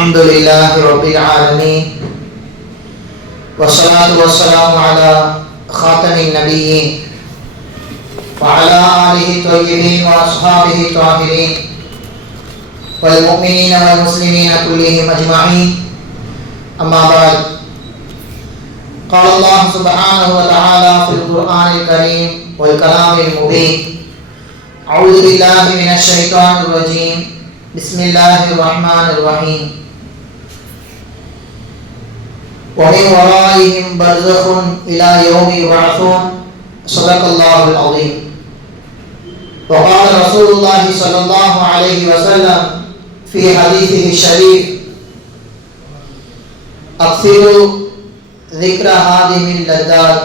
الحمد لله رب العالمين والصلاة والسلام على خاتم النبيين وعلى آله الطيبين وأصحابه الطاهرين والمؤمنين والمسلمين كلهم أجمعين أما بعد قال الله سبحانه وتعالى في القرآن الكريم والكلام المبين أعوذ بالله من الشيطان الرجيم بسم الله الرحمن الرحيم ومن ورائهم برزخ إلى يوم يبعثون صدق الله العظيم وقال رسول الله صلى الله عليه وسلم في حديثه الشريف أكثروا ذكر هذه اللذات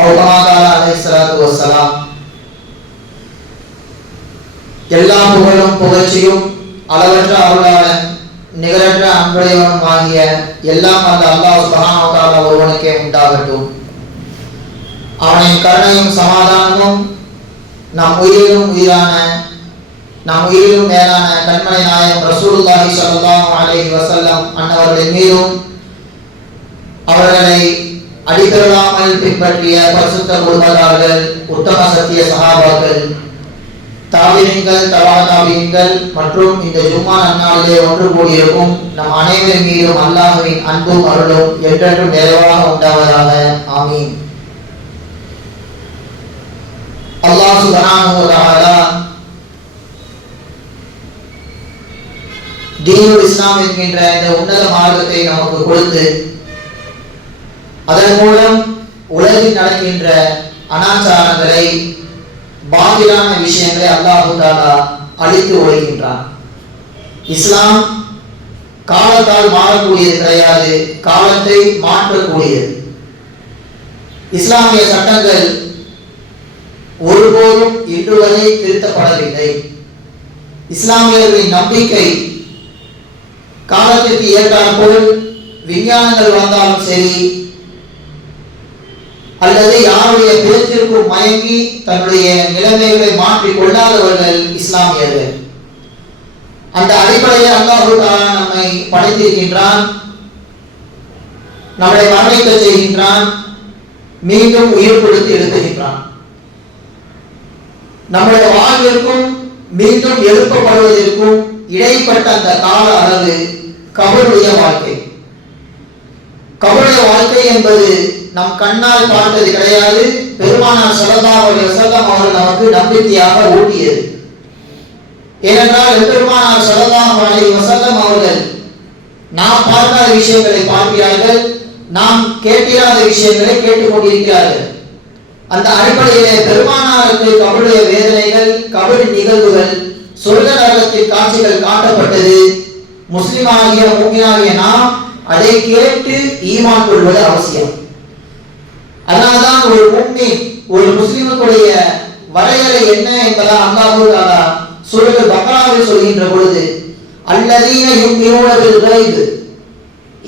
أو كما قال عليه الصلاة والسلام எல்லா புகழும் புகழ்ச்சியும் அளவற்ற அருளாளன் நிகரற்ற அன்புடையவனும் ஆகிய எல்லாம் அந்த அல்லாஹ் சுபஹானஹு ஒருவனுக்கே உண்டாகட்டும். அவனின் கருணையும் சமாதானமும் நம் உயிரிலும் உயிரான நம் உயிரிலும் மேலான கண்மனை நாயம் ரசூலுல்லாஹி ஸல்லல்லாஹு அலைஹி வசல்லம் அன்னவர்களின் மீதும் அவர்களை அடித்தருளாமல் பின்பற்றிய பரிசுத்த குருமதார்கள் உத்தம சத்திய சகாபாக்கள் தாபியங்கள் தவா தாவியங்கள் மற்றும் இந்த ஜும்மா நன்னாளிலே ஒன்று கூடியிருக்கும் நம் அனைவரின் மீதும் அல்லாஹுவின் அன்பும் அருளும் என்றென்றும் நிறைவாக உண்டாவதாக. ஆமீன். அல்லாஹ் சுப்ஹானஹு தீனுல் இஸ்லாம் என்கின்ற இந்த உன்னத மார்க்கத்தை நமக்கு கொடுத்து அதன் மூலம் உலகில் நடக்கின்ற அனாச்சாரங்களை பாதிலான விஷயங்களை அல்லாஹு தாலா அழித்து ஒழிக்கின்றான் இஸ்லாம் காலத்தால் மாறக்கூடியது கிடையாது காலத்தை மாற்றக்கூடியது. இஸ்லாமிய சட்டங்கள் ஒருபோதும் இன்று வரை திருத்தப்படவில்லை. இஸ்லாமியர்களின் நம்பிக்கை காலத்திற்கு ஏற்றாற்போல் விஞ்ஞானங்கள் வந்தாலும் சரி அல்லது யாருடைய பேச்சிற்கு மயங்கி தன்னுடைய நிலைமைகளை மாற்றிக் கொள்ளாதவர்கள் இஸ்லாமியர்கள். அந்த அடிப்படையில் அல்லாஹு தாலா நம்மை படைத்திருக்கின்றான் நம்மளை மரணிக்க செய்கின்றான் மீண்டும் உயிர் கொடுத்து எழுப்புகின்றான். நம்முடைய வாழ்விற்கும் மீண்டும் எழுப்பப்படுவதற்கும் இடைப்பட்ட அந்த கால அளவு கபருடைய வாழ்க்கை. கபருடைய வாழ்க்கை என்பது நம் கண்ணால் பார்த்தது கிடையாது. பெருமானார் ஸல்லல்லாஹு அலைஹி வஸல்லம் அவர்கள் நமக்கு நம்பிக்கையாக ஊட்டியது. ஏனென்றால் பெருமானார் ஸல்லல்லாஹு அலைஹி வஸல்லம் அவர்கள் நாம் பார்க்காத விஷயங்களை பார்க்கிறார்கள் நாம் கேட்டிராத விஷயங்களை கேட்டுக்கொண்டிருக்கிறார்கள். அந்த அடிப்படையிலே பெருமானாருக்கு கபருடைய வேதனைகள் கபடி நிகழ்வுகள் சொர்க்க நரகத்தில் காட்சிகள் காட்டப்பட்டது. முஸ்லிமாகிய மூமியாகிய நாம் அதை கேட்டு ஈமான் கொள்வது அவசியம். அதனால்தான் ஒரு உண்மை ஒரு முஸ்லிமுக்குடைய வரையறை என்ன என்பதா அல்லாஹு தாலா சூரத்து பக்ராவில் சொல்கின்ற பொழுது அல்லதீன யுக்மினூன பில்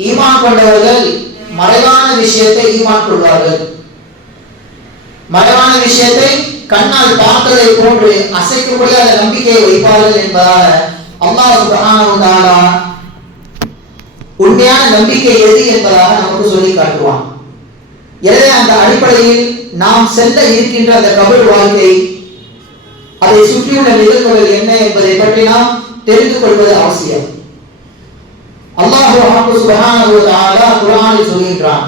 ஈமான் கொண்டவர்கள் மறைவான விஷயத்தை ஈமான் கொள்வார்கள். மறைவான விஷயத்தை கண்ணால் பார்த்ததை போன்று அசைக்க முடியாத நம்பிக்கையை வைப்பார்கள் என்பதாக அல்லாஹ் சுப்ஹானஹு வ தஆலா உண்மையான நம்பிக்கை எது என்பதாக நமக்கு சொல்லி காட்டுவான். எனவே அந்த அடிப்படையில் நாம் செல்ல இருக்கின்ற அந்த கபல் வாழ்க்கை அதை சுற்றியுள்ள நிகழ்வுகள் என்ன என்பதை பற்றி நாம் தெரிந்து கொள்வது அவசியம். அல்லாஹு சுப்ஹானஹு தஆலா குர்ஆனில் சொல்கின்றான்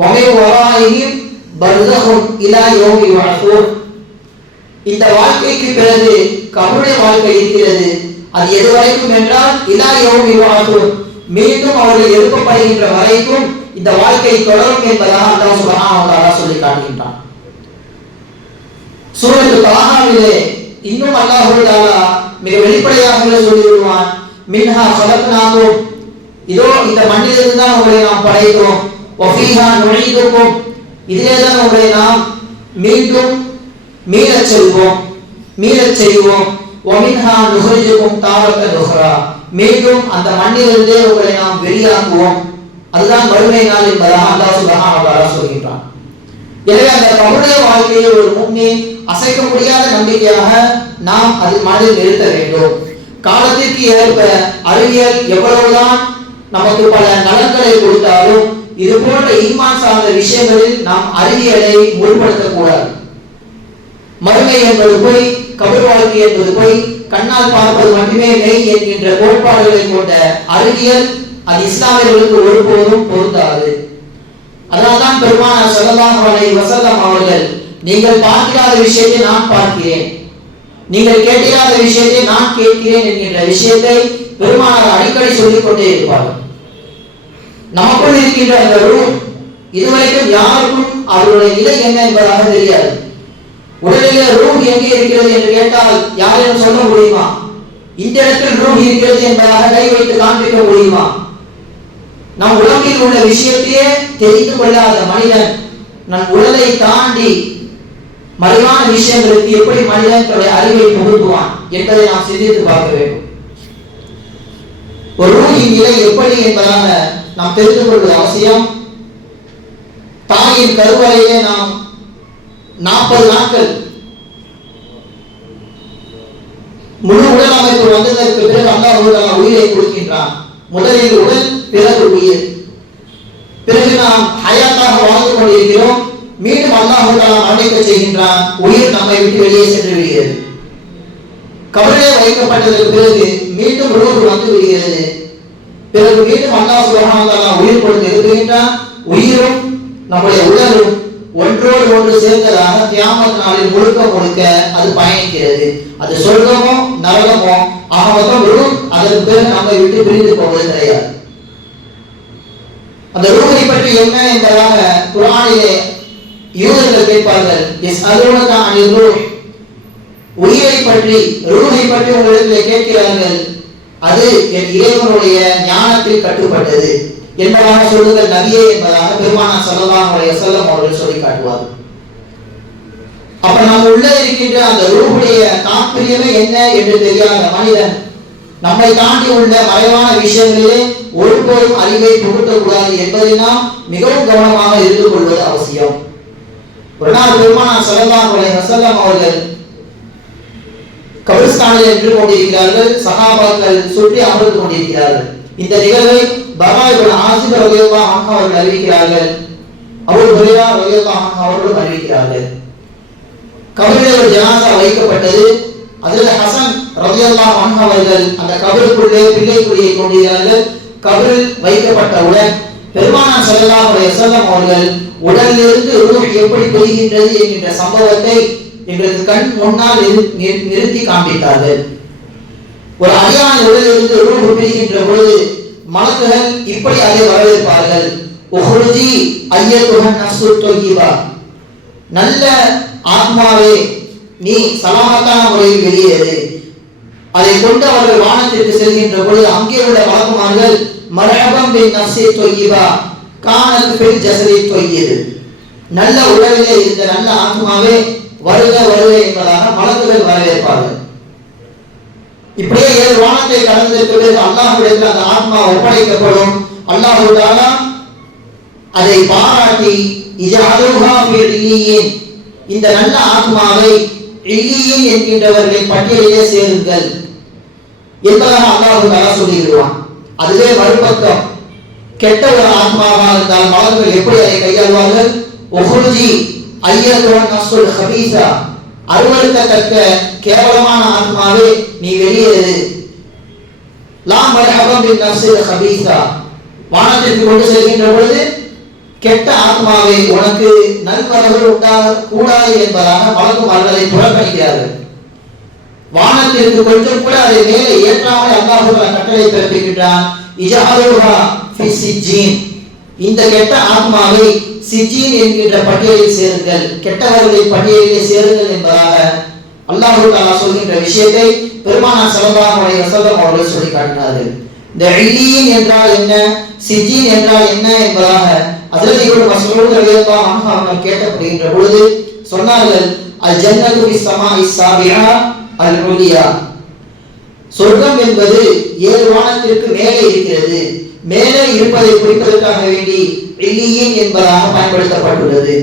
வமை வராயிஹிம் பர்ஸஹும் இலா யௌமி யுபஅஸூன் இந்த வாழ்க்கைக்கு பிறகு கபருடைய வாழ்க்கை இருக்கிறது. அது எது வரைக்கும் என்றால் இலா யௌமி யுபஅஸூன் மீண்டும் அவர்கள் எழுப்பப்படுகின்ற வரைக்கும் இந்த வாழ்க்கை தொடரும் என்பதாக அல்லாஹ் சுப்ஹானஹு சொல்லி காட்டுகின்றான். சூரத்து தாஹாவிலே இன்னும் அல்லாஹ் மிக வெளிப்படையாக சொல்லி விடுவான் மின்ஹா கலக்னாகும். இதோ இந்த மண்ணிலிருந்து தான் உங்களை நாம் படைத்தோம். வஃபீஹா நுழைதுக்கும் இதிலே தான் உங்களை நாம் மீண்டும் மீளச் செல்வோம். மீளச் செய்வோம். ஒமின்ஹா நுகரிஜுக்கும் தாவக்க நுகரா மீண்டும் அந்த மண்ணிலிருந்தே உங்களை நாம் வெளியாக்குவோம் அதுதான் வறுமை நாள் என்பதாக அல்லாஹ் சுப்ஹானஹு சொல்கின்றான். எனவே அந்த கபருடைய வாழ்க்கையை ஒரு முன்னே அசைக்க முடியாத நம்பிக்கையாக நாம் அதில் மனதில் நிறுத்த வேண்டும். காலத்திற்கு ஏற்ப அறிவியல் எவ்வளவுதான் நமக்கு பல நலன்களை கொடுத்தாலும் இது போன்ற ஈமான் சார்ந்த விஷயங்களில் நாம் அறிவியலை முற்படுத்தக்கூடாது மறுமை என்பது போய் கபர் வாழ்க்கை என்பது போய் கண்ணால் பார்ப்பது மட்டுமே மெய் என்கின்ற கோட்பாடுகளை கொண்ட அறிவியல் அது இஸ்லாமியர்களுக்கு ஒருபோதும் பொருந்தாது. அதனால்தான் பெருமானார் சொல்லலாம் அவர்களை வசல்லாம் அவர்கள் நீங்கள் பார்க்காத விஷயத்தை நான் பார்க்கிறேன். நீங்கள் கேட்டிராத விஷயத்தை நான் கேட்கிறேன் என்கின்ற விஷயத்தை பெருமானார் அடிக்கடி சொல்லிக் கொண்டே இருப்பார்கள் நமக்குள் இருக்கின்ற அந்த ரூ இதுவரைக்கும் யாருக்கும் அவருடைய நிலை என்ன என்பதாக தெரியாது. உடலிலே ரூஹ் எங்கே இருக்கிறது என்று கேட்டால் யாரும் சொல்ல முடியுமா? இந்த இடத்தில் ரூஹ் இருக்கிறது என்பதாக கை வைத்து காண்பிக்க முடியுமா? நம் உலகில் உள்ள விஷயத்தையே தெரிந்து கொள்ளாத மனிதன் நம் உடலை தாண்டி மறைவான விஷயங்களுக்கு எப்படி மனிதன் தன்னுடைய அறிவை புகுத்துவான் என்பதை நாம் சிந்தித்து பார்க்க வேண்டும். ஒரு ரூஹின் நிலை எப்படி என்பதாக நாம் தெரிந்து கொள்வது அவசியம். தாயின் கருவறையிலே நாம் நாற்பது நாட்கள். முழு உடல் அமைப்பு வந்ததற்கு பிறகு அல்லாஹ் தஆலா உயிரை கொடுக்கின்றான். முதலில் உடல் பிறகு உயிர். பிறகு நாம் ஹயாத்தாக வாழ்ந்து கொண்டிருக்கிறோம். மீண்டும் அல்லாஹ் தஆலா மரணிக்க செய்கின்றான். உயிர் நம்மை விட்டு வெளியே சென்று விடுகிறது கபலே வைக்கப்பட்டதற்கு பிறகு மீண்டும் ரூஹ் வந்து விடுகிறது. பிறகு மீண்டும் அல்லாஹ் சுப்ஹானஹு உயிர் கொடுத்து எழுப்புகின்றான். உயிரும் நம்முடைய உடலும் சேர்ந்ததாக கியாமத் நாளில் முழுக்க முழுக்க அது பயணிக்கிறது. அது சொர்க்கமோ நரகமோ ஆக மொத்தம் அதற்கு பிறகு நம்மை விட்டு பிரிந்து போவது கிடையாது. அந்த ரூஹை பற்றி என்ன என்பதாக குரானிலே யூதர்கள் கேட்பார்கள். எஸ் அலுவலக அனில் ரூ உயிரை பற்றி ரூஹை பற்றி உங்களிடத்தில் கேட்கிறார்கள். அது என் இறைவனுடைய ஞானத்தில் கட்டுப்பட்டது. என்பதாக சொல்லுங்கள் நபியே என்பதாக பெருமானா ஸல்லல்லாஹு அவருடைய செல்லம் அவர்கள் சொல்லி காட்டுவார்கள். அப்ப நம்ம உள்ள இருக்கின்ற அந்த ரூஹுடைய தாற்பயமே என்ன என்று தெரியாத மனிதன். நம்மை தாண்டி உள்ள மறைவான விஷயங்களிலே ஒருபோதும் அறிவை புகுத்தக்கூடாது என்பதை நாம் மிகவும் கவனமாக இருந்து கொள்வது அவசியம். ஒரு நாள் பெருமானா ஸல்லல்லாஹு அலைஹி வஸல்லம் அவர்கள் கபிரிஸ்தானில் நின்று கொண்டிருக்கிறார்கள். சகாபாக்கள் சுற்றி அமர்ந்து கொண்டிருக்கிறார்கள். இந்த நிகழ்வை பகாய்கள் ஆசிபர் ரலியல்லாஹு அன்ஹு அவர்கள் அறிவிக்கிறார்கள். அபூ ஹுரைரா ரலியல்லாஹு அன்ஹு அவர்களும் அறிவிக்கிறார்கள். கபரில் ஒரு ஜனாசா வைக்கப்பட்டது. அதில் ஹசன் ரலியல்லாஹு அன்ஹு அவர்கள் அந்த கபருக்குள்ளே பிள்ளை குடியை கொண்டிருக்கிறார்கள் கபரில் வைக்கப்பட்டவுடன் பெருமானார் செல்லா அலைஹி செல்லம் அவர்கள் உடலிலிருந்து ரூஹ் எப்படி பெறுகின்றது என்கின்ற சம்பவத்தை எங்களுக்கு கண் முன்னால் நிறு- நிறுத்தி காண்பித்தார்கள். ஒரு அரியான உடலிலிருந்து ரூஹ் பிரிகின்ற பொழுது மலக்குகள் இப்படி அதை வரவேற்பார்கள். உஹ்ருஜி ஐயத்துஹன் நஃப்சு தொய்யிபா. நல்ல ஆத்மாவே நீ சலாமத்தான முறையில் வெளியேறு. அதை கொண்டு அவர்கள் வானத்திற்கு செல்கின்ற பொழுது அங்கே உள்ள வழக்குமார்கள் மரபம் பின் நசே தொய்யிவா காணல் பெண் ஜசதை தொய்யது நல்ல உடலிலே இருந்த நல்ல ஆத்மாவே வருக வருக என்பதாக மலக்குகள் வரவேற்பார்கள். இப்படியே ஏழு வானத்தை கடந்ததற்கு பிறகு அல்லாஹுடைய அந்த ஆத்மா ஒப்படைக்கப்படும். அல்லாஹு அதை பாராட்டி இஜஅலுஹா ஃபி இந்த நல்ல ஆத்மாவை இல்லியின் என்கின்றவர்களின் பட்டியலிலே சேருங்கள் என்பதாக அல்லாஹு தலா சொல்லிடுவான் அதுவே மறுபக்கம் கெட்ட ஒரு ஆத்மாவாக இருந்தால் மலர்கள் எப்படி அதை கையாள்வார்கள்? உஹ்ருஜி ஐயத்துவன் நஃப்சுல் ஹபீசா அருவருக்கத்தக்க கேவலமான ஆத்மாவே நீ வெளியேறு லா மர்ஹபம் பின் நஃப்சில் ஹபீசா வானத்திற்கு கொண்டு செல்கின்ற பொழுது கெட்ட ஆத்மாவை உனக்கு நல்வரவு உண்டாக கூடாது என்பதாக வழக்கு அதை புறக்கணிக்கிறார்கள். வானத்திற்கு கொஞ்சம் கூட அதை மேலே ஏற்றாமல் அல்லாஹ் கட்டளை பிறப்பிக்கின்றான். இஜஅலுஹா ஃபி இந்த கெட்ட ஆத்மாவை சிஜீன் என்கின்ற பட்டியலில் சேருங்கள். கெட்டவர்களின் பட்டியலிலே சேருங்கள் என்பதாக அல்லாஹ் தஆலா சொல்கின்ற விஷயத்தை பெருமானா ஸல்லல்லாஹு அலைஹி வஸல்லம் அவர்கள் சொல்லி காட்டினார்கள் இந்த என்றால் என்ன? சிஜீன் என்றால் என்ன என்பதாக ஹஜ்ரத் இப்னு மஸ்ஊத் ரலியல்லாஹு அன்ஹு அவர்கள் கேட்டப்படுகின்ற பொழுது சொன்னார்கள் அல் ஜன்னத்து பிஸ் ஸமாஇ ஸாபிஆ அல் உலியா சொர்க்கம் என்பது ஏழு வானத்திற்கு மேலே இருக்கிறது. மேலே இருப்பதை குறிப்பதற்காக வேண்டி இல்லியின் என்பதாக பயன்படுத்தப்பட்டுள்ளது.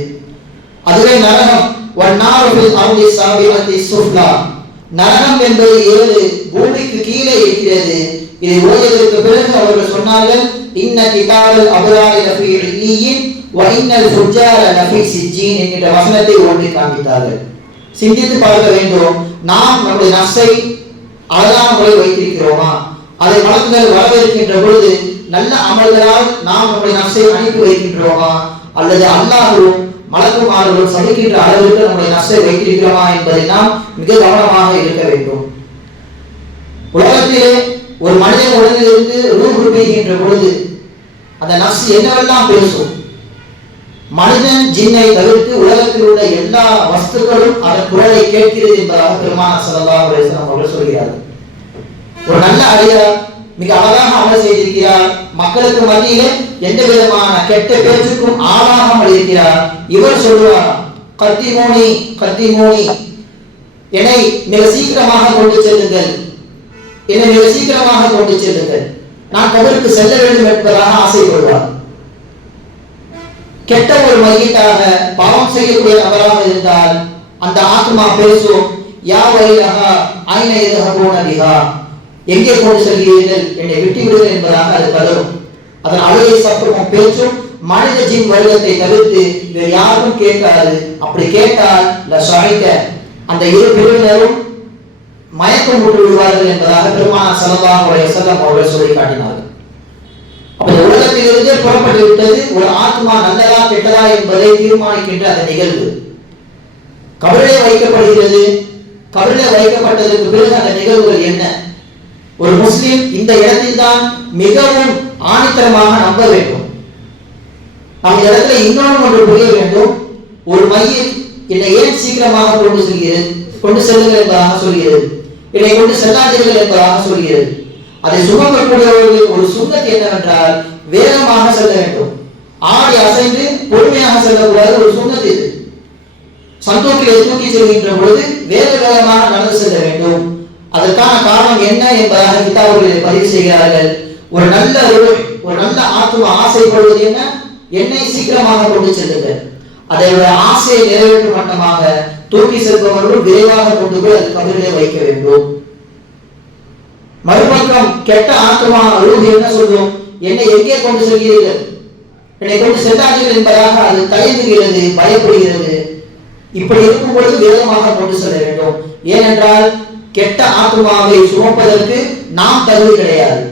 அதுவே நரகம். வன்னாரு ஃபில் அர்தி ஸாபிஅத்தி சுஃப்லா நரகம் என்பது ஏழு பூமிக்கு கீழே இருக்கிறது. இதை ஓதியதற்கு பிறகு அவர்கள் சொன்னார்கள் இன்ன கிதாபுல் அபராரி லஃபி இல்லியின் வ இன்னல் ஃபுஜார லஃபி சிஜ்ஜீன் என்கிற வசனத்தை ஓட்டி காண்பித்தார்கள் சிந்தித்து பார்க்க வேண்டும் நாம் நம்முடைய நஃப்ஸை அழகான முறை வைத்திருக்கிறோமா அதை வளர்ந்தல் வரவிருக்கின்ற பொழுது நல்ல அமல்களால் நாம் நம்முடைய நஃப்ஸை அனுப்பி வைக்கின்றோமா அல்லது அல்லாஹ்வும் மலக்குமார்களும் சகிக்கின்ற அளவிற்கு நம்முடைய நஷ்டை வைத்திருக்கிறோமா என்பதை நாம் மிக கவனமாக இருக்க வேண்டும் உலகத்திலே ஒரு மனிதன் உடலிலிருந்து ரூபு பெய்கின்ற பொழுது அந்த நப்சு என்னவெல்லாம் பேசும்? மனிதன் ஜின்னை தவிர்த்து உலகத்தில் உள்ள எல்லா வஸ்துக்களும் அதன் குரலை கேட்கிறது என்பதாக பெருமான சல்லா அவர்கள் சொல்கிறார்கள். ஒரு நல்ல அடியார் மிக அழகாக அமல் செய்திருக்கிறார். மக்களுக்கு மத்தியிலே எந்த விதமான கெட்ட பேச்சுக்கும் ஆளாகாமல் இருக்கிறார். இவர் சொல்லுவார் கத்தி மோனி கத்தி மோனி என்னை மிக சீக்கிரமாக கொண்டு செல்லுங்கள். என்னை மிக சீக்கிரமாக கொண்டு செல்லுங்கள். நான் கபருக்கு செல்ல வேண்டும் என்பதாக ஆசைப்படுவார். கெட்ட ஒரு மையத்தாக பாவம் செய்யக்கூடிய நபராக இருந்தால் அந்த ஆத்மா பேசும் யா வழியாக ஐன எதக போன பிகா எங்கே கொண்டு செல்கிறீர்கள்? என்னை விட்டு விடுங்கள் என்பதாக அது கதரும் அதன் அழுகை சத்தமும் பேச்சும் மனித ஜீன் வருகத்தை தவிர்த்து வேறு யாரும் கேட்காது. அப்படி கேட்டால் லஷாய்க்க. அந்த இரு பிரிவினரும் மயக்கம் விட்டு விடுவார்கள் என்பதாக பெருமானார் ஸல்லல்லாஹு அலைஹி வஸல்லம் அவர்கள் சொல்லி காட்டினார்கள் அப்ப உலகத்திலிருந்து புறப்பட்டு விட்டது ஒரு ஆத்மா நல்லதா கெட்டதா என்பதை தீர்மானிக்கின்ற அந்த நிகழ்வு. கபிலே வைக்கப்படுகிறது. கபிலே வைக்கப்பட்டதற்கு பிறகு அந்த நிகழ்வுகள் என்ன? ஒரு முஸ்லீம் இந்த இடத்தில் தான் மிகவும் ஆணித்தரமாக நம்ப வேண்டும். அந்த இடத்துல இன்னொன்று ஒன்று புரிய வேண்டும். ஒரு மையம் என்னை ஏன் சீக்கிரமாக கொண்டு செல்கிறது கொண்டு செல்லுங்கள் என்பதாக சொல்கிறது. என்னை கொண்டு செல்லாதீர்கள் என்பதாக சொல்கிறது. அதை சுமக்கக்கூடியவர்களுக்கு ஒரு சுண்ணத் என்னவென்றால் வேகமாக செல்ல வேண்டும். ஆடி அசைந்து பொறுமையாக செல்லக்கூடாது ஒரு சுண்ணத் இது. சந்தோக்கிலே தூக்கி செல்கின்ற பொழுது வேக வேகமாக நடந்து செல்ல வேண்டும். அதற்கான காரணம் என்ன என்பதாக கிதாபுகளில் பதிவு செய்கிறார்கள். ஒரு நல்ல ஒரு ஒரு நல்ல ஆத்மா ஆசைப்படுவது என்ன? என்னை சீக்கிரமாக கொண்டு செல்லுங்கள். அதை ஒரு ஆசையை நிறைவேற்றும் வண்ணமாக தூக்கி செல்பவர்கள் விரைவாக கொண்டு போய் அது கதிரிலே வைக்க வேண்டும். மறுபக்கம் கெட்ட ஆத்மா அழுகு என்ன சொல்லும்? என்னை எங்கே கொண்டு செல்கிறீர்கள்? என்னை கொண்டு செல்லாதீர்கள் என்பதாக அது தயங்குகிறது பயப்படுகிறது. இப்படி இருக்கும் பொழுது வேகமாக கொண்டு செல்ல வேண்டும். ஏனென்றால் கெட்ட ஆத்மாவை சுமப்பதற்கு நாம் தகுதி கிடையாது.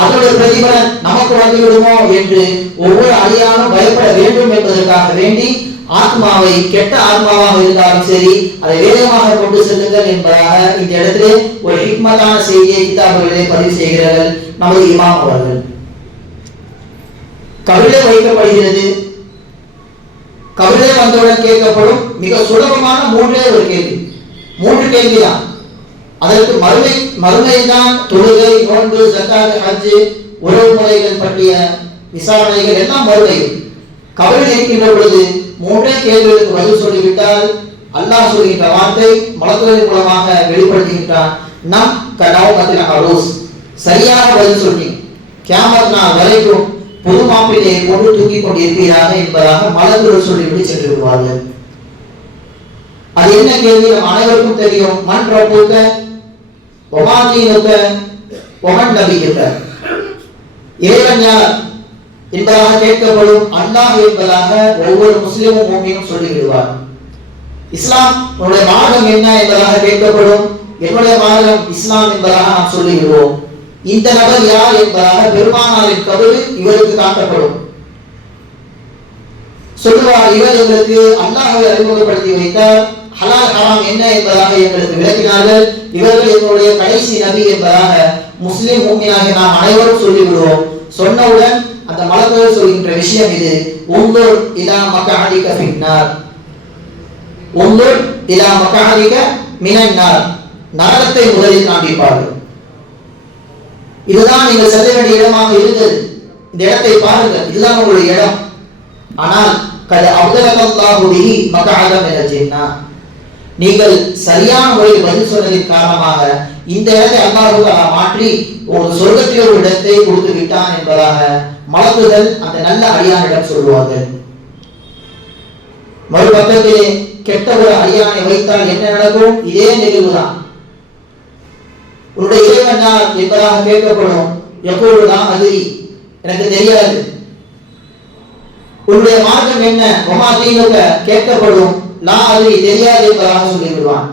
அதோட பிரதிபலன் நமக்கு வந்துவிடுமோ என்று ஒவ்வொரு அடியானும் பயப்பட வேண்டும் என்பதற்காக வேண்டி ஆத்மாவை கெட்ட ஆத்மாவாக இருந்தாலும் சரி அதை வேகமாக கொண்டு செல்லுங்கள் என்பதாக இந்த இடத்திலே ஒரு ஹிக்மத்தான செய்தியை கிதாபுகளிலே பதிவு செய்கிறார்கள் நமது இமாம் அவர்கள். கவிழே வைக்கப்படுகிறது. கவிழே வந்தவுடன் கேட்கப்படும் மிக சுலபமான மூன்றே ஒரு கேள்வி. மூன்று கேள்விதான். அதற்கு மறுமை மறுமைதான் தொழுகை நோன்பு ஜக்காத் ஹஜ்ஜு உறவு முறைகள் பற்றிய விசாரணைகள் எல்லாம் மறுமை கவிழ் இருக்கின்ற பொழுது மூன்றே கேள்விகளுக்கு பதில் சொல்லிவிட்டால் அல்லாஹ் சொல்கின்ற வார்த்தை மலக்குகளின் மூலமாக வெளிப்படுத்துகின்றான். நம் கனவுமத்தில் அரோஸ் சரியாக பதில் சொல்லி கேமர் நான் வரைக்கும் பொது மாப்பிள்ளையை கொண்டு தூக்கி கொண்டிருப்பீராக என்பதாக மலக்குகள் சொல்லிவிட்டு சென்று விடுவார்கள். அது என்ன கேள்வி? நம் அனைவருக்கும் தெரியும். மண் ரப்புக்க ஒமாதீனுக்க ஒமன் நபியுக்க இறைவன் யார்? என்பதாக கேட்கப்படும் அல்லாஹ் என்பதாக ஒவ்வொரு முஸ்லிமும் மூமியும் சொல்லிவிடுவார். இஸ்லாம் உன்னுடைய மார்க்கம் என்ன என்பதாக கேட்கப்படும் என்னுடைய மார்க்கம் இஸ்லாம் என்பதாக நாம் சொல்லிவிடுவோம். இந்த நபர் யார் என்பதாக பெருமானாரின் கபரு இவருக்கு காட்டப்படும். சொல்லுவார் இவர் எங்களுக்கு அல்லாஹை அறிமுகப்படுத்தி வைத்தார். ஹலால் ஹராம் என்ன என்பதாக எங்களுக்கு விளக்கினார்கள். இவர்கள் எங்களுடைய கடைசி நபி என்பதாக முஸ்லிம் மூமியாக நாம் அனைவரும் சொல்லிவிடுவோம். சொன்னவுடன் அந்த மலக்குகள் சொல்கின்ற விஷயம் இது. உங்கள் இதா மகாதிக பின்னார் உங்கள் இதா மகாதிக மினன்னார். நரகத்தை முதலில் காண்பிப்பார்கள். இதுதான் நீங்கள் செல்ல வேண்டிய இடமாக இருந்தது. இந்த இடத்தை பாருங்கள். இதுதான் உங்களுடைய இடம். ஆனால் கது அப்துல்லாஹு மகாதம் மகஅதம் என ஜின்னா நீங்கள் சரியான முறையில் பதில் சொன்னதின் காரணமாக இந்த இடத்தை அல்லாஹு மாற்றி ஒரு சொர்க்கத்தில் ஒரு இடத்தை கொடுத்து விட்டான் என்பதாக மலக்குகள் அந்த நல்ல அடியானிடம் சொல்வார்கள் மறுபக்கத்திலே கெட்ட ஒரு அடியானை வைத்தால் என்ன நடக்கும்? இதே நிகழ்வுதான். உன்னுடைய இறைவன் யார் என்பதாக கேட்கப்படும் எப்பொழுதுதான் அது எனக்கு தெரியாது. உன்னுடைய மார்க்கம் என்ன? ஒமா தீனுக கேட்கப்படும். லா அது தெரியாது என்பதாக சொல்லிவிடுவான்.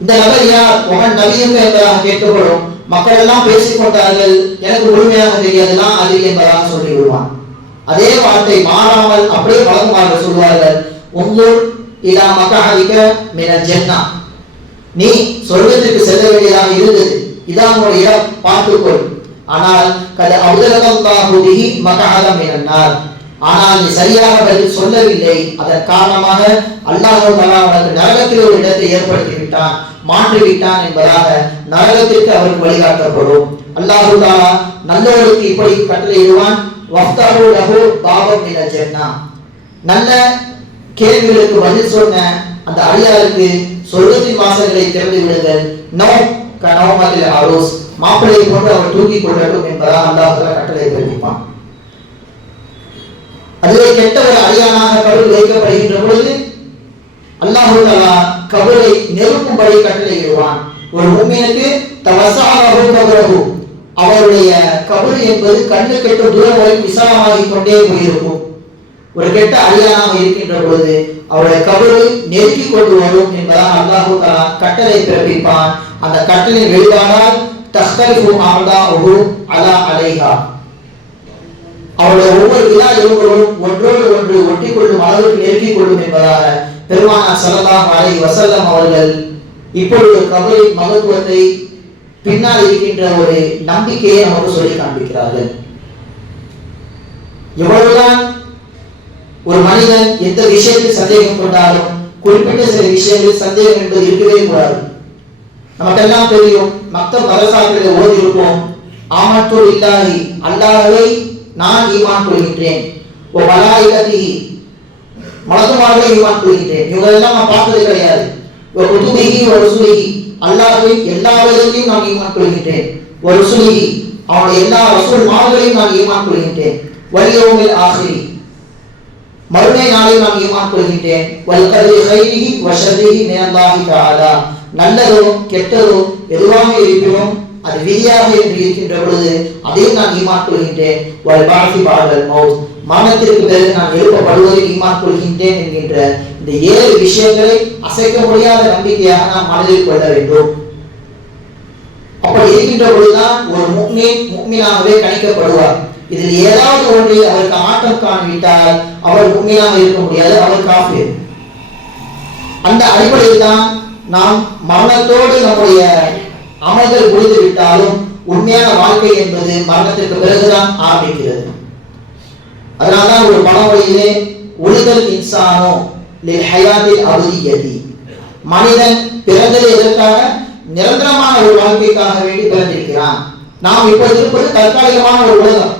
இந்த நபர் யார்? ஒமன் நபியுங்க என்பதாக கேட்கப்படும். மக்கள் எல்லாம் பேசிக் கொண்டார்கள். எனக்கு முழுமையாக தெரியாது லா அது என்பதாக சொல்லி விடுவான். அதே வார்த்தை மாறாமல் அப்படியே வழங்குமார்கள் சொல்வார்கள் உங்களூர் இதா மக்காஹிக மின ஜென்னா. நீ சொர்க்கத்திற்கு செல்ல வேண்டியதாக இருந்தது. இதான் உன்னுடைய பார்த்துக்கொள். ஆனால் கத அவுதலகல்லாஹு பிஹி மகாதம் மினன்னார். ஆனால் நீ சரியாக பதில் சொல்லவில்லை. அதன் காரணமாக அல்லாஹ் தஆலா உனக்கு நரகத்தில் ஒரு இடத்தை ஏற்படுத்தி விட்டான் மாற்றி விட்டான் என்பதாக நரகத்திற்கு அவருக்கு வழிகாட்டப்படும். அல்லாஹு தாலா நல்லவருக்கு இப்படி கட்டளையிடுவான். வஃப்தஹு லஹு பாபம் மினல் ஜன்னா. நல்ல கேள்விகளுக்கு பதில் சொன்ன அந்த அடியாருக்கு சொர்க்கத்தின் வாசல்களை திறந்து விடுங்கள். நோ கனவமதில் அரோஸ் மாப்பிள்ளையை கொண்டு அவர் தூக்கி கொள்ளட்டும் என்பதால் அல்லாஹ் கட்டளை பிறப்பிப்பான் அதிலே கெட்ட ஒரு அடியானாக கபரில் வைக்கப்படுகின்ற பொழுது அல்லாஹு தஆலா கபரை நெருப்பும்படி கட்டளையிடுவான் ஒரு மும்மினுக்கு தவசாரஹு அவருடைய கபர் என்பது கண்ணு கெட்ட தூரம் வரை விசாலமாகிக் கொண்டே போயிருக்கும். ஒரு கெட்ட அடியானாக இருக்கின்ற பொழுது அவருடைய கபரு நெருக்கி கொண்டு வரும் என்பதால் அல்லாஹு தாலா கட்டளை பிறப்பிப்பான். அந்த கட்டளை வெளிவானால் தஸ்தரிஃபு அஹ்தாஹு அலா அலைஹா. அவருடைய ஒவ்வொரு விழா எலும்புகளும் ஒன்றோடு ஒன்று ஒட்டி கொள்ளும் அளவுக்கு நெருக்கிக் கொள்ளும் என்பதாக பெருமானா சலதாம் அலை வசல்லம் அவர்கள் இப்பொழுது கபலின் மகத்துவத்தை பின்னால் இருக்கின்ற ஒரு நம்பிக்கையை நமக்கு சொல்லி காண்பிக்கிறார்கள். எவ்வளவுதான் ஒரு மனிதன் எந்த விஷயத்தில் சந்தேகம் கொண்டாலும் குறிப்பிட்ட சில விஷயங்களில் சந்தேகம் என்பது இருக்கவே கூடாது. நமக்கெல்லாம் தெரியும் மக்கள் மதரசாக்களில் ஓதி இருப்போம் ஆமத்து இல்லாஹி அல்லாஹ்வை நான் ஈமான் கொள்கின்றேன். ஓ மலக்குமார்களை ஈமான் கொள்கின்றேன். இவங்களெல்லாம் நான் பார்த்தது கிடையாது. ஒரு புதுமைகி ஒரு ருசுலிஹி அல்லாஹ்வின் எல்லா விதத்தையும் நான் ஈமான் கொள்கின்றேன். ஒரு ருசுலிஹி அவனுடைய எல்லா வசூல் மார்களையும் நான் ஈமான் கொள்கின்றேன். வலியோமில் ஆசிரி மறுமை நாளில் நான் ஈமான் கொள்கின்றேன். வல்கதி கதி கைரிஹி வ ஷர்ரிஹி நல்லதோ கெட்டதோ எதுவாக இருப்பினும் அது விதியாக என்று இருக்கின்ற பொழுது அதையும் நான் ஈமான் கொள்கின்றேன். மரணத்திற்கு பிறகு நான் எழுப்பப்படுவதை ஈமான் கொள்கின்றேன் என்கின்ற இந்த ஏழு விஷயங்களை அசைக்க முடியாத நம்பிக்கையாக நாம் மனதில் கொள்ள வேண்டும். அப்படி இருக்கின்ற பொழுதுதான் ஒரு முக்மீன் முக்மீனாகவே கணிக்கப்படுவார். இதில் ஏதாவது ஒன்றில் அவருக்கு ஆட்டம் காண்பித்தால் அவர் உண்மையாக இருக்க முடியாது அவர் காஃபிர். அந்த அடிப்படையில் தான் நாம் மரணத்தோடு நம்முடைய அமல்கள் முடிந்து விட்டாலும் உண்மையான வாழ்க்கை என்பது மரணத்திற்கு பிறகுதான் ஆரம்பிக்கிறது. அதனால்தான் ஒரு பழமொழியிலே உழுதல் இன்சானோ லில் ஹயாத்தில் அபதியதி. மனிதன் பிறந்தது எதற்காக? நிரந்தரமான ஒரு வாழ்க்கைக்காக வேண்டி பிறந்திருக்கிறான். நாம் இப்போது இருப்பது தற்காலிகமான ஒரு உலகம்.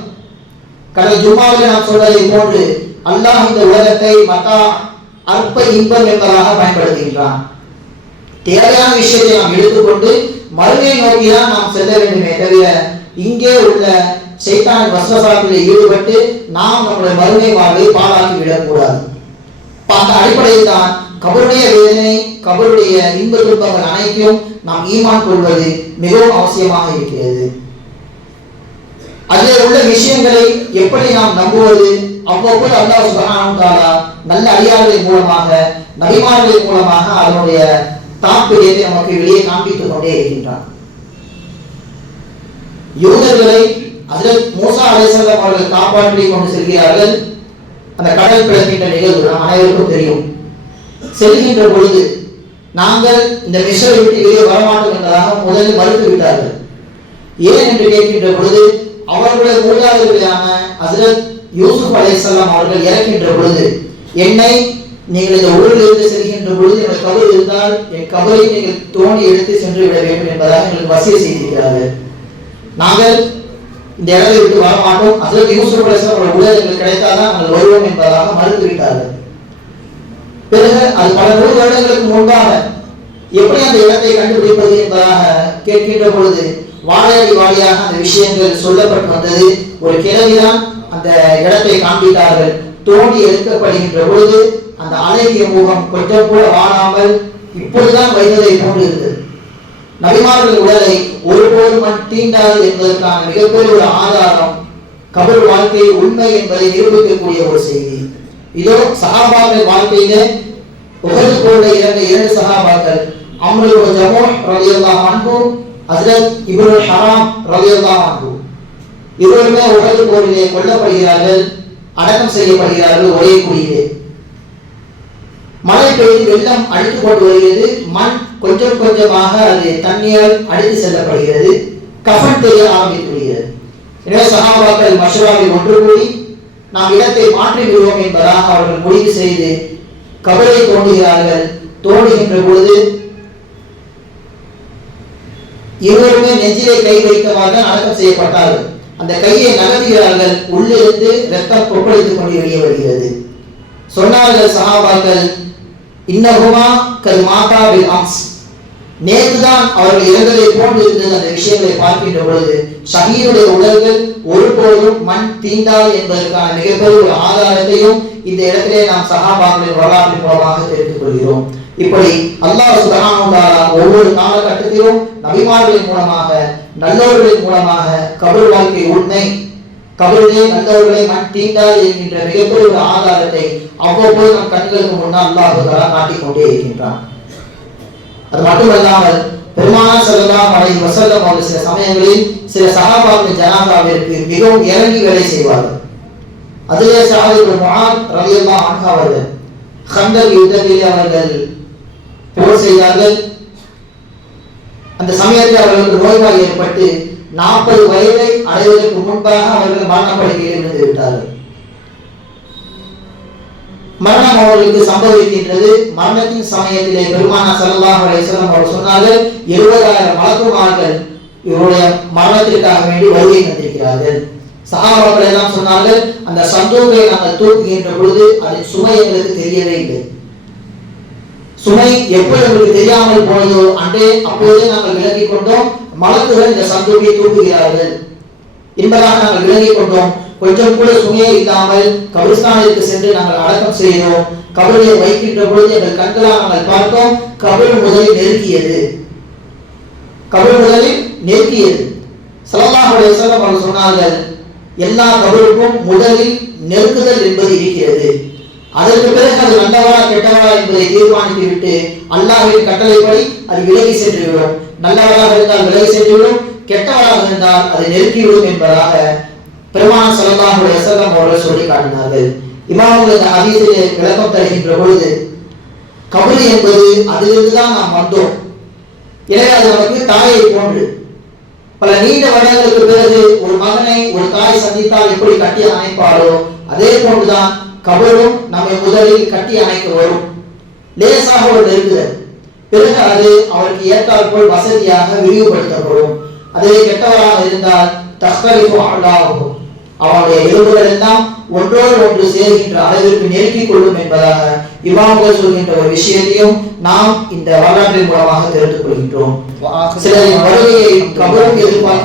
கடந்த ஜும்மாவில் நான் சொல்வதை போன்று அல்லாஹ் இந்த உலகத்தை மத்தா அற்ப இன்பம் என்பதாக பயன்படுத்துகின்றான். தேவையான விஷயத்தை நாம் எடுத்துக்கொண்டு மறுமையை நோக்கி தான் நாம் செல்ல வேண்டுமே தவிர இங்கே உள்ள சைத்தான வசவசாரத்தில் ஈடுபட்டு நாம் நம்முடைய மறுமை வாழ்வை பாழாக்கி விடக்கூடாது. அந்த அடிப்படையில் தான் கபருடைய வேதனை கபருடைய இன்ப துன்பங்கள் அனைத்தையும் நாம் ஈமான் கொள்வது மிகவும் அவசியமாக இருக்கிறது. அதில் உள்ள விஷயங்களை எப்படி நாம் நம்புவது? அவ்வப்போது அல்லாஹ் சுப்ஹானஹு வ நல்ல அடியார்களின் மூலமாக நபிமார்களின் மூலமாக அதனுடைய தாற்பயத்தை நமக்கு வெளியே காண்பித்துக் கொண்டே இருக்கின்றார். யூதர்களை அதில் மோசா அலைஹிஸ்ஸலாம் அவர்கள் காப்பாற்றி கொண்டு செல்கிறார்கள். அந்த கடல் பிளக்கின்ற நிகழ்வு நம் அனைவருக்கும் தெரியும். செல்கின்ற பொழுது நாங்கள் இந்த மிஷரை விட்டு வெளியே வரமாட்டோம் என்பதாக முதலில் மறுத்து விட்டார்கள் ஏன் என்று கேட்கின்ற பொழுது அவர்களுடைய மூதாதையர்களான அசரத் யூசுப் அலைஹிஸ்ஸலாம் அவர்கள் இறக்கின்ற பொழுது என்னை நீங்கள் இந்த ஊரில் இருந்து செல்கின்ற பொழுது எனக்கு கபர் இருந்தால் என் கபரை நீங்கள் தோண்டி எடுத்து சென்று விட வேண்டும் என்பதாக எங்களுக்கு வசிய செய்திருக்கிறார்கள் நாங்கள் இந்த இடத்தை விட்டு வர மாட்டோம். ஹஜ்ரத் யூசுப் அலிஸ்லாம் அவர்கள் உடல் எங்களுக்கு கிடைத்தால்தான் நாங்கள் வருவோம் என்பதாக மறுத்து விட்டார்கள் பிறகு அது பல நூறு வருடங்களுக்கு முன்பாக எப்படி அந்த இடத்தை கண்டுபிடிப்பது என்பதாக கேட்கின்ற பொழுது வாழையடி வாழியாக அந்த விஷயங்கள் சொல்லப்பட்டு வந்தது. ஒரு கிழவிதான் அந்த இடத்தை காண்பித்தார்கள். தோண்டி எடுக்கப்படுகின்ற பொழுது அந்த அழகிய முகம் கொஞ்சம் கூட வாழாமல் இப்பொழுதுதான் வைத்ததை போன்று இருந்தது நபிமார்கள் உடலை ஒருபோதும் தீண்டாது என்பதற்கான மிகப்பெரிய ஒரு ஆதாரம் கபர் வாழ்க்கை உண்மை என்பதை நிரூபிக்கக்கூடிய ஒரு செய்தி. இதோ சகாபாக்கள் வாழ்க்கையில உகது போல இரண்டு இரண்டு சகாபாக்கள் அம்ரு ஜமோ ரலியல்லா அன்ஹு ஹஸ்ரத் இப்ரு ஹராம் ரலியல்லா அன்ஹு. இருவருமே உகது போரிலே கொல்லப்படுகிறார்கள் அடக்கம் செய்யப்படுகிறார்கள் ஒரே குடியிலே. மழை பெய்து வெள்ளம் அடித்து கொண்டு வருகிறது. மண் கொஞ்சம் கொஞ்சமாக அது தண்ணீரால் அடித்து செல்லப்படுகிறது. கஃன் தெரிய ஆரம்பித்து விடுகிறது எனவே சகாபாக்கள் மஷராவில் ஒன்று கூடி நாம் இடத்தை மாற்றி விடுவோம் என்பதாக அவர்கள் முடிவு செய்து கபரை தோண்டுகிறார்கள். தோண்டுகின்ற பொழுது இருவருமே நெஞ்சிலே கை வைத்தவாறு அடக்கம் செய்யப்பட்டார்கள். அந்த கையை நகர்த்துகிறார்கள். உள்ளிருந்து ரத்தம் கொப்பளித்துக் கொண்டு வெளியே வருகிறது. சொன்னார்கள் சஹாபாக்கள் இன்னகுமா கல் மாதா பில் அம்ஸ். நேற்றுதான் அவர்கள் இறந்ததை போன்று இருந்தது அந்த விஷயங்களை பார்க்கின்ற பொழுது ஷஹீருடைய உடல்கள் ஒருபோதும் மண் தீண்டாது என்பதற்கான மிகப்பெரிய ஒரு ஆதாரத்தையும் இந்த இடத்திலே நாம் சகாபாக்களின் வரலாற்றின் மூலமாக தெரிந்து கொள்கிறோம். இப்படி அல்லாஹ் சுபஹானஹு ஒவ்வொரு காலகட்டத்திலும் நபிமார்களின் மூலமாக நல்லவர்களின் மூலமாக கபர் வாழ்க்கை உண்மை கபரிலே கண்டவர்களை மண் தீண்டாது இருக்கின்ற மிகப்பெரிய ஒரு ஆதாரத்தை அவ்வப்போது நம் கண்களுக்கு முன்னால் அல்லாஹு காட்டிக்கொண்டே இருக்கின்றான். அது மட்டுமல்லாமல் பெருமானார் ஸல்லல்லாஹு அலைஹி வஸல்லம் அவர்கள் சில சமயங்களில் சில சகாபாக்கள் ஜனாதாவிற்கு மிகவும் இறங்கி வேலை செய்வார்கள். அதிலே சஹாபி மகான் ரவியல்லா அன்ஹு அவர்கள் கந்தர் யுத்தத்திலே அவர்கள் போர் செய்தார்கள். அந்த சமயத்தில் அவர்களுக்கு நோய்வாய் ஏற்பட்டு நாற்பது வயதை அடைவதற்கு முன்பாக அவர்கள் மரணப்படுகையில் இருந்து விட்டார்கள் மரணம் அவர்களுக்கு சம்பவிக்கின்றது மரணத்தின் சமயத்திலே பெருமான ஸல்லல்லாஹு அலைஹி அவர் சொன்னார்கள் இருபதாயிரம் மலக்குமார்கள் இவருடைய மரணத்திற்காக வேண்டி வருகை தந்திருக்கிறார்கள். சகாபாக்கள் எல்லாம் சொன்னார்கள் அந்த சந்தோகை நாங்கள் தூக்குகின்ற பொழுது அதன் சுமை எங்களுக்கு தெரியவே இல்லை. சுமை எப்போது எங்களுக்கு தெரியாமல் போனதோ அன்றே அப்போதே நாங்கள் விலகிக் கொண்டோம். மலக்குகள் இந்த சந்தோஷியை தூக்குகிறார்கள். என்பதாக நாங்கள் விலகிக் கொண்டோம். கொஞ்சம் கூட சுமையே இல்லாமல் கபிரிஸ்தானிற்கு சென்று நாங்கள் அடக்கம் செய்தோம். கபரை வைக்கின்ற பொழுது எங்கள் கண்களால் நாங்கள் பார்த்தோம் கபர் முதலில் நெருக்கியது. கபர் முதலில் நெருக்கியது. ஸல்லல்லாஹு அலைஹி அவர்கள் சொன்னார்கள் எல்லா கபருக்கும் முதலில் நெருக்குதல் என்பது இருக்கிறது. அதற்கு பிறகு அது நல்லவரா கெட்டவரா என்பதை தீர்மானித்து விட்டு அல்லாஹ்வின் கட்டளைப்படி அது விலகி சென்று விடும் நல்லவராக இருந்தால் விலகி சென்றுவிடும் கெட்டவராக இருந்தால் அது நெருக்கிவிடும் என்பதாக பெருமான சலதாவுடைய அலைஹி அவர்கள் சொல்லி காட்டினார்கள். இமாமுடைய இந்த விளக்கம் தருகின்ற பொழுது கபடி என்பது அதிலிருந்து தான் நாம் வந்தோம். எனவே அது நமக்கு தாயை போன்று. பல நீண்ட வருடங்களுக்கு பிறகு ஒரு மகனை ஒரு தாய் சந்தித்தால் எப்படி கட்டி அணைப்பாரோ அதே போன்றுதான் கபரும் நம்மை முதலில் கட்டி அணைக்க வரும். லேசாக ஒரு நெருக்குதல் பிறகு அது அவருக்கு ஏற்றால் போல் வசதியாக விரிவுபடுத்தப்படும். அதே கெட்டவராக இருந்தால் தஸ்கரிப்பு ஆளாகும் அவனுடைய எலும்புகள் எல்லாம் ஒன்றோடு ஒன்று சேர்கின்ற அளவிற்கு நெருக்கிக் கொள்ளும் என்பதாக இமாம்கள் சொல்கின்ற ஒரு விஷயத்தையும் நாம் இந்த வரலாற்றின் மூலமாக தெரிந்து கொள்கின்றோம். சிலரின் வருகையை கபரும் எதிர்பார்க்க